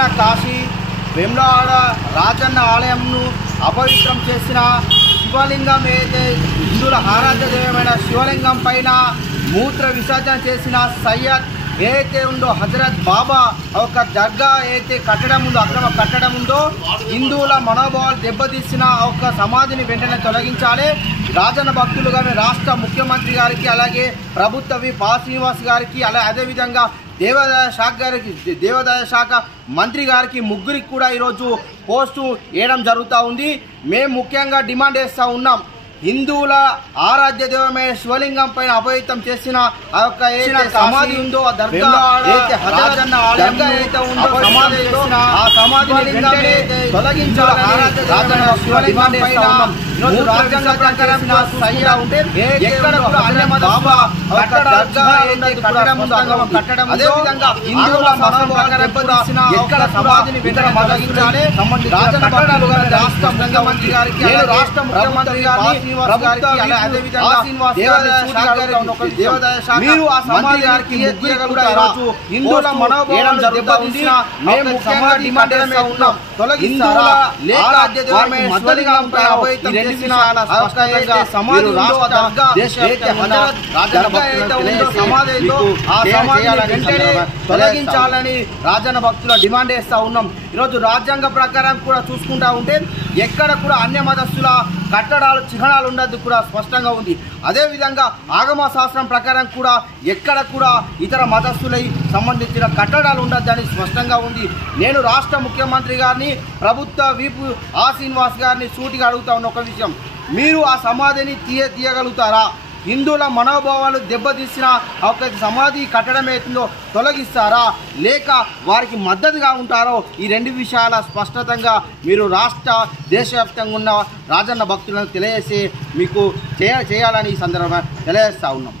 దక్షిణ కాశీ వేములవాడ రాజన్న ఆలయంను అపవిత్రం చేసిన శివలింగం ఏదైతే హిందువుల ఆరాధ్య దైవమైన శివలింగం పైన మూత్ర విసర్జన చేసిన సయ్యద్ ఏదైతే ఉందో హజరత్ బాబా ఒక దర్గా ఏదైతే కట్టడం ఉందో అక్రమ కట్టడం ఉందో హిందువుల మనోభావాలు దెబ్బతీసిన ఒక సమాధిని వెంటనే తొలగించాలి. రాజన్న భక్తులు గారి రాష్ట్ర ముఖ్యమంత్రి గారికి అలాగే ప్రభుత్వ పా శ్రీనివాస్ గారికి అదేవిధంగా దేవాదాయ శాఖ మంత్రి గారికి ముగ్గురికి కూడా ఈరోజు పోస్టు వేయడం జరుగుతూ ఉంది. మేము ముఖ్యంగా డిమాండ్ చేస్తూ ఉన్నాం, హిందువుల ఆరాధ్య దైవమైన శివలింగం పైన అపవిత్రం చేసిన ఆ యొక్క సమాధి ఉందో ఆ దర్గా రాజన్న ఆలయం ఆ సమాధిని తొలగించాలని శివలింగం పైన రాజ్యాంగ ప్రకారం ఎక్కడ కూడా అన్య బాబా కట్టడం అదేవిధంగా హిందువుల మనోభావాలను ఎక్కడ సమాధిని తొలగించాలి. రాష్ట్ర ముఖ్యమంత్రి గారికి రాష్ట్ర ముఖ్యమంత్రి గారిని మీరు ఆ సమాధి గారికి హిందువుల మనోభావాలను దెబ్బతీసిన మేము ముఖ్యంగా డిమాండ్ చేస్తూ ఉన్నాం. హిందువుల తొలగించాలని రాజన్న భక్తుల డిమాండ్ చేస్తూ ఉన్నాం. ఈరోజు రాజ్యాంగ ప్రకారం కూడా చూసుకుంటా ఉంటే ఎక్కడ కూడా అన్య మతస్థుల కట్టడాలు చిహ్నాలు ఉండదు కూడా స్పష్టంగా ఉంది. అదేవిధంగా ఆగమ శాస్త్రం ప్రకారం కూడా ఎక్కడ కూడా ఇతర మతస్థులై సంబంధించిన కట్టడాలు ఉండద్దని స్పష్టంగా ఉంది. నేను రాష్ట్ర ముఖ్యమంత్రి గారిని ప్రభుత్వ వీపు ఆ శ్రీనివాస్ గారిని సూటిగా అడుగుతా ఉన్న ఒక విషయం, మీరు ఆ సమాధిని తీయగలుగుతారా? హిందువుల మనోభావాలు దెబ్బతీసిన ఒక సమాధి కట్టడం అవుతుందో తొలగిస్తారా లేక వారికి మద్దతుగా ఉంటారో ఈ రెండు విషయాల స్పష్టతంగా మీరు రాష్ట్ర దేశవ్యాప్తంగా ఉన్న రాజన్న భక్తులను తెలియజేసి మీకు చేయాలని ఈ సందర్భంగా తెలియజేస్తూ ఉన్నాం.